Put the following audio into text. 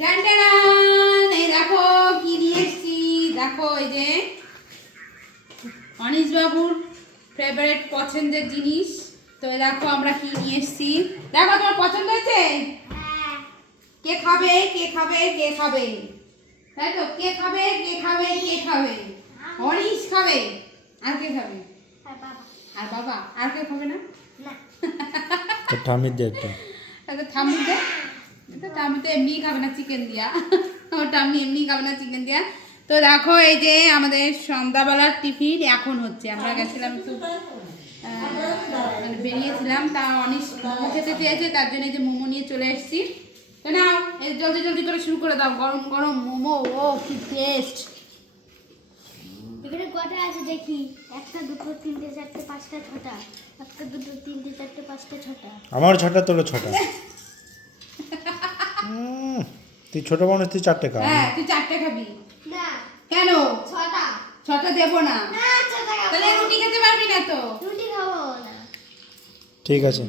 টানটান, এই দেখো কি নিয়ে এসেছি। দেখো এই যে অনিশ বাবুর ফেভারিট পছন্দের জিনিস। তো এই দেখো আমরা কি নিয়ে এসেছি। দেখো তোমার পছন্দ হয়েছে? কে খাবে কে খাবে কে খাবে? তাই তো, কে খাবে কে খাবে কে খাবে? অনিশ খাবে। আর কে খাবে? আর বাবা। আর কেউ খাবে না? তো ঠামির দে একটা। ঠাম্মি দে। ঠাম্মি তো এমনি খাবে না চিকেন দিয়া। আমার ঠাম্মি এমনি খাবে না চিকেন দিয়া। তো দেখো এই যে আমাদের সন্ধ্যাবেলার টিফিন এখন হচ্ছে। আমরা গেছিলাম একটু মানে বেরিয়েছিলাম, তা অনেক মোমো খেতে চেয়েছে, তার জন্য এই যে মোমো নিয়ে চলে এসেছি। তো নাও এই জলদি জলদি করে শুরু করে দাও। গরম গরম মোমো, ও কি টেস্ট! এখানে কটা আছে দেখি? একটা দুটো তিনটে চারটে পাঁচটা ছটা। একটা দুটো তিনটে চারটে পাঁচটা ছটা। আমার ছটা তোর ছটা। তুই ছোট মানুষ, তুই চারটে খা। হ্যাঁ তুই চারটে খাবি না, কেন? ছটা। ছটা দেবো না। না, ছটা খাবো। তাহলে রুটি খেতে পারবি না তো। রুটি খাবো না। ঠিক আছে।